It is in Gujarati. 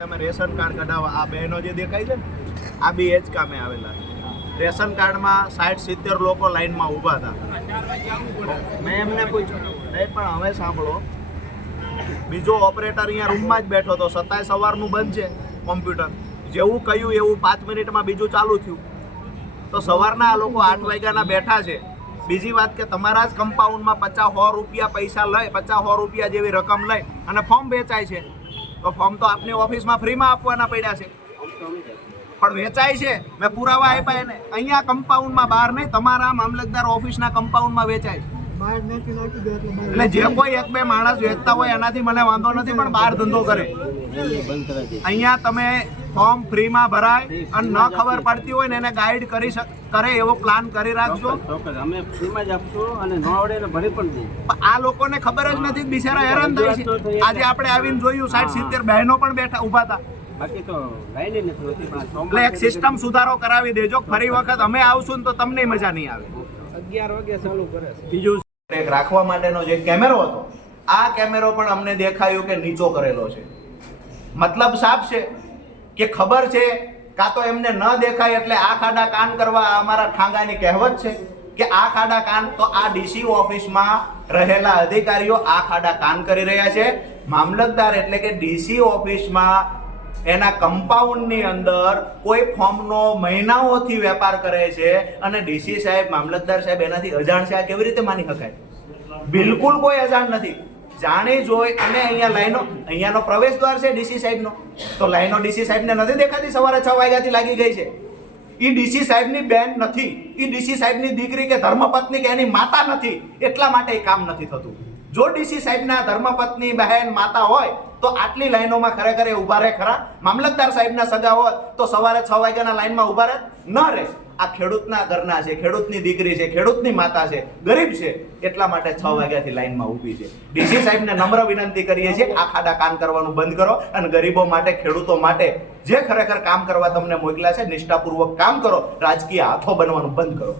તમે રેશન કાર્ડ કઢાવવા આ બહેનો જે દેખાય છે ને, આ બી એ જ કામે આવેલા રેશન કાર્ડમાં સાઠ સિત્તેર લોકો લાઈનમાં ઊભા હતા. મેં એમને પૂછ્યું. નહીં પણ હવે સાંભળો. બીજો ઓપરેટર અહીંયા રૂમમાં જ બેઠો હતો. સત્તાય સવારનું બંધ છે કોમ્પ્યુટર જેવું કહ્યું એવું પાંચ મિનિટમાં બીજું ચાલુ થયું. તો સવારના આ લોકો આઠ વાગ્યાના બેઠા છે. બીજી વાત કે તમારા જ કમ્પાઉન્ડમાં પચાસ સો રૂપિયા પૈસા લઈ, પચાસ સો રૂપિયા જેવી રકમ લઈ અને ફોર્મ વેચાય છે. તો ફોર્મ તો આપની ઓફિસમાં ફ્રીમાં આપવાના પડ્યા છે. પણ વેચાય છે. મેં પુરાવા આપ્યા એને. અહીંયા કમ્પાઉન્ડમાં બહાર નહીં તમારા મામલતદાર ઓફિસના કમ્પાઉન્ડમાં વેચાય છે. નથી નાખી દે એટલે બહાર એટલે જે કોઈ એક બે માણસ વેચતા હોય એનાથી મને વાંધો નથી પણ બહાર ધંધો કરે. અહીંયા તમે ફોર્મ ફ્રીમાં ભરાય અને ન ખબર પડતી હોય ને એને ગાઈડ કરી શક કરે એવો પ્લાન કરી રાખજો. અમે ફ્રીમાં જ આપશું અને ન આવડે ને ભરી પણ દઈએ. આ લોકોને ખબર જ નથી બિચારા હેરાન થાય છે. આજે આપણે આવીને જોયું સાઠ સિત્તેર બહેનો પણ બેઠા ઊભા હતા. બાકી તો લાઈને નથી હોતી પણ આ એટલે એક સિસ્ટમ સુધારો કરાવી દેજો. ફરી વખત અમે આવશું ને તો તમને મજા નહીં આવે. અગિયાર વાગે ચાલુ કરે બીજું એક રાખવા માટેનો જે કેમેરો હતો આ કેમેરો પણ અમને દેખાયું કે નીચો કરેલો છે. મતલબ સાફ છે. કે ખબર છે? કાં તો એમને ન દેખાય એટલે આ ખાડા કાન કરવા અમારા ઠાંગાની કહેવત છે કે આ ખાડા કાન તો આ ડીસી ઓફિસમાં રહેલા અધિકારીઓ આ ખાડા કાન કરી રહ્યા છે. મામલતદાર એટલે કે ડીસી ઓફિસમાં એના કમ્પાઉન્ડની અંદર કોઈ ફોર્મનો મહિનાઓથી વેપાર કરે છે અને ડીસી સાહેબ, મામલતદાર સાહેબ એનાથી અજાણ છે. આ કેવી રીતે માની શકાય? બિલકુલ કોઈ અજાણ નથી. જાણી જોઈ અને અહીંયા લાઈનો, અહીંયાનો પ્રવેશ દ્વાર છે ડીસી સાહેબનો. તો લાઈનો ડીસી સાહેબને નથી દેખાતી? સવારે છ વાગ્યાથી લાગી ગઈ છે. એ ડીસી સાહેબની બેન નથી. એ ડીસી સાહેબની દીકરી કે ધર્મપત્ની કે એની માતા નથી. એટલા માટે એ કામ નથી થતું. જો ડીસી સાહેબના ધર્મપત્ની, બહેન, માતા હોય, તો આટલી લાઈનોમાં ખરેખર એ ઊભા રહે ખરા? મામલતદાર સાહેબના સગા હોય તો સવારે છ વાગ્યાના લાઈનમાં ઊભા રહે ન રહે આ ખેડૂતના ઘરના છે, ખેડૂતની દીકરી છે, ખેડૂતની માતા છે, ગરીબ છે, એટલા માટે છ વાગ્યાથી લાઈનમાં ઊભી છે. ડીસી સાહેબને નમ્ર વિનંતી કરીએ છીએ આ ખાડા કામ કરવાનું બંધ કરો અને ગરીબો માટે, ખેડૂતો માટે જે ખરેખર કામ કરવા તમને મોકલ્યા છે, નિષ્ઠાપૂર્વક કામ કરો, રાજકીય હાથો બનવાનું બંધ કરો.